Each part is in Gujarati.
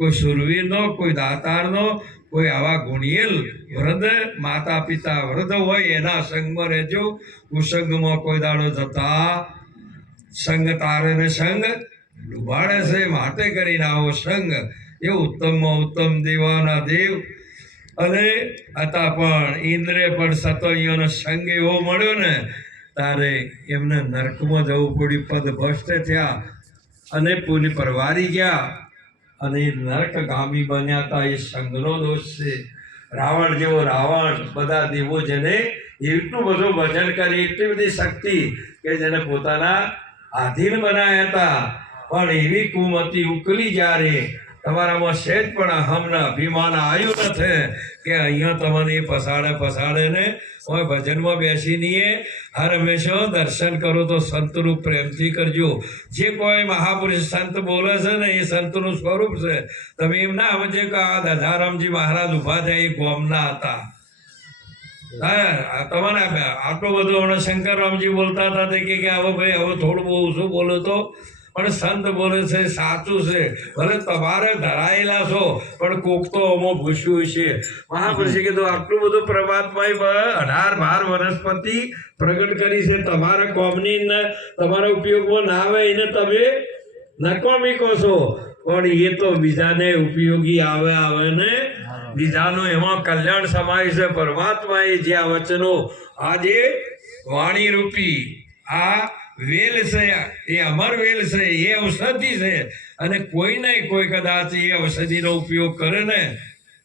કોઈ સુરવીરનો, કોઈ દાતારનો, કોઈ આવા ગુણિયેલ વૃદ્ધ માતા પિતા વૃદ્ધ હોય એના સંગમાં રહેજો. કુસંગમાં કોઈ દાડો જતા સંગ તારે ને સંગ ડૂબાડે છે, માટે કરીને આવો સંગ એ ઉત્તમમાં ઉત્તમ દેવાના દેવ અને હતા. પણ ઇન્દ્રે પણ સતોઈઓનો સંગ એવો મળ્યો ને તારે એમને નરકમાં જવું પડ્યું, પદ ભ્રષ્ટ થયા અને પુની પરવારી ગયા અને નરકગામી બન્યા હતા. એ સંઘનો દોષ છે. રાવણ જેવો રાવણ, બધા દેવો જેને એટલું બધું ભજન કરી, એટલી બધી શક્તિ કે જેને પોતાના આધીન બનાવ્યા હતા, પણ એવી કુમતી ઉકલી જ્યારે તમારામાં સહેજ પણ અહમના અભિમાન આવ્યું નથી કે અહીંયા તમને પસાડે ને હવે ભજનમાં બેસીને હર હંમેશા દર્શન કરો તો સંતનું પ્રેમથી કરજો. જે કોઈ મહાપુરુષ સંત બોલે છે ને એ સંતનું સ્વરૂપ છે. તમે એમ ના સમજે કે આ દધારામજી મહારાજ ઉભા થયા એ ગોમના હતા. તમારે આટલો બધો હમણાં શંકરરામજી બોલતા હતા કે હવે ભાઈ હવે થોડું બહુ ઓછું બોલો તો, પણ સંત બોલે છે સાચું છે. ભલે તમારે ધરાયેલા છો પણ કોક તો અમો ભૂસ્યું છે. મહાપુરુષે કીધું આટલું બધું પરમાત્માએ 18 વનસ્પતિ પ્રગટ કરી છે. તમારા કોમની તમારા ઉપયોગમાં ના આવે એને તમે નકામી કહો છો, પણ એ તો બીજાને ઉપયોગી આવે ને બીજાનું એમાં કલ્યાણ સમાય છે. પરમાત્માએ જે આ વચનો આજે વાણી રૂપી આ વેલ છે, એ અમર વેલ છે, એ ઔષધિ છે. અને કોઈ નહીં કોઈ કદાચ એ ઔષધિનો ઉપયોગ કરે ને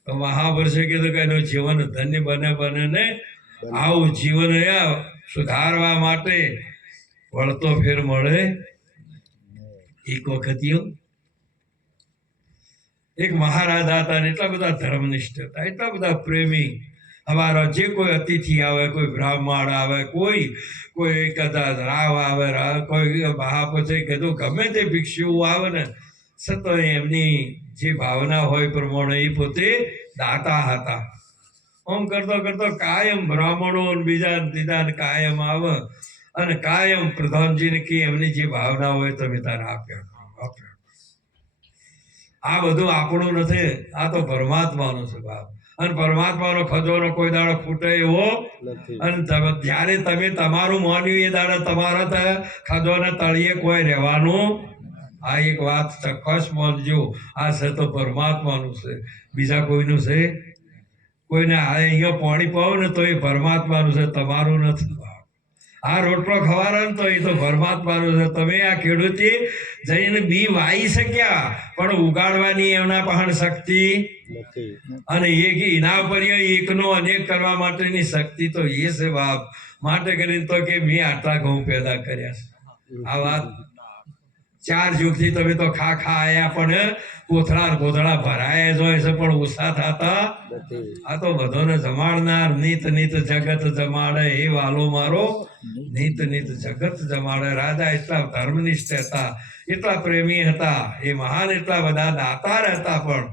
તો મહાપુરુષે કીધું કે એનું જીવન ધન્ય બને ને આવું જીવન સુધારવા માટે વળતો ફેર મળે. એક વખત એક મહારાજા હતા ને એટલા બધા ધર્મનિષ્ઠ હતા, એટલા બધા પ્રેમી. અમારા જે કોઈ અતિથિ આવે, કોઈ બ્રાહ્મણ આવે, કોઈ કદાચ રાવ આવે, કોઈ મહાપુરુષે કીધું ગમે તે ભિક્ષુઓ આવે ને છતાં એમની જે ભાવના હોય પ્રમાણે એ પોતે દાતા હતા. આમ કરતો કરતો કાયમ બ્રાહ્મણો બીજા કાયમ આવે અને કાયમ પ્રધાનજીને કે એમની જે ભાવના હોય તમે તારે આપ્યા. આ બધું આપણું નથી, આ તો પરમાત્માનું છે બાપ. અને પરમાત્માનો ખજાનો કોઈ દાડો ફૂટે એવો અને જ્યારે તમે તમારું માન્યું એ દાડો તમારા ખજાના તળિયે કોઈ રહેવાનું. આ એક વાત ચોક્કસ માનજો, આ છે તો પરમાત્માનું છે, બીજા કોઈનું છે. કોઈને અહીંયા પાણી પાવો ને તો એ પરમાત્માનું છે, તમારું નથી. આ રોટલો ખવારો ને તો એ તો પરમાત્માનું છે. તમે આ ખેડૂતે જઈને બી વાવી શક્યા પણ ઉગાડવાની એમના પાસે શક્તિ અને એના પર એકનો અનેક કરવા માટેની શક્તિ તો એ છે બાપ. માટે કરીને તો કે મેં આટલા ઘઉં પેદા કર્યા છે. આ વાત 4 યુગથી તમે તો ખા આયા પણ કોથળા ભરાયા જ હોય છે પણ ઓછા થતા. આ તો બધાને જમાડનાર નીત જગત જમાડે એ વાલો મારો નીત જગત જમાડે. રાજા એટલા ધર્મનિષ્ઠ હતા, એટલા પ્રેમી હતા, એ મહાન એટલા બધા દાતાર હતા, પણ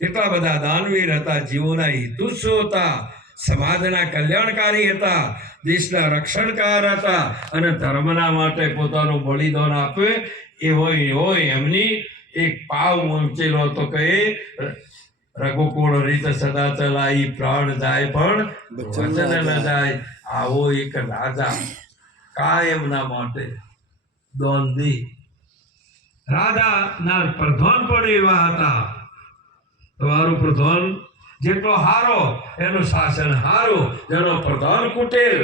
એટલા બધા દાનવીર હતા, જીવોના હિતુષો હતા, સમાજના કલ્યાણકારી હતા, દેશના રક્ષણકાર હતા અને ધર્મના માટે પોતાનું બલિદાન આપે એવો એમની એક પાવ ઊંચેલો હતો કે રઘુકુળ રીત સદા ચલાઈ, પ્રાણ જાય પણ વચન ન જાય. આવો એક રાજા કાયમના માટે દોંધી. રાજાના પ્રધાન પણ એવા હતા. તમારું પ્રધાન જેટલો હારો એનું શાસન હારું, જેનો પ્રધાન કુટેલ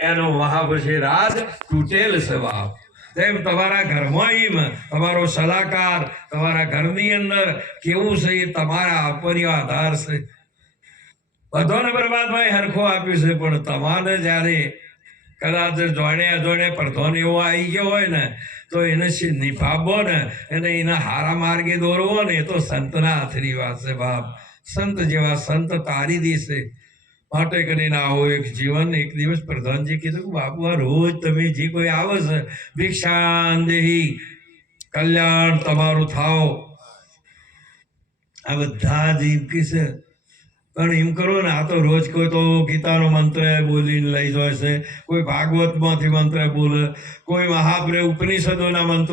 એનો મહાપુરુષે રાજ તૂટેલ છે બાપ. તેમ તમારા ઘરમાં એમ તમારો સલાહકાર તમારા ઘરની અંદર કેવું છે એ તમારા ઉપર આધાર છે. બધાને પરમાત્માએ હરખો આપ્યું છે, પણ તમારે જ્યારે કદાચ જોડે પ્રધાન એવો આવી ગયો હોય ને તો એને નિભાવવો ને એને એના હારા માર્ગે દોરવો ને એ તો સંતના હાથની વાત છે બાપ. સંત જેવા સંત તારી દેશે. માટે કરીને આવો એક જીવન. એક દિવસ પ્રધાનજી કીધું બાપુ આ રોજ તમે જે કોઈ આવે છે ભિક્ષાન દેહી, કલ્યાણ તમારું થાવ. આ બધા જ એમ કે છે પણ એમ કરો ને આ તો રોજ કોઈ તો ગીતાનો મંત્ર બોલીને લઈ જાય છે, કોઈ ભાગવતમાંથી મંત્ર બોલે, કોઈ ઉપનિષદોના મંત્રો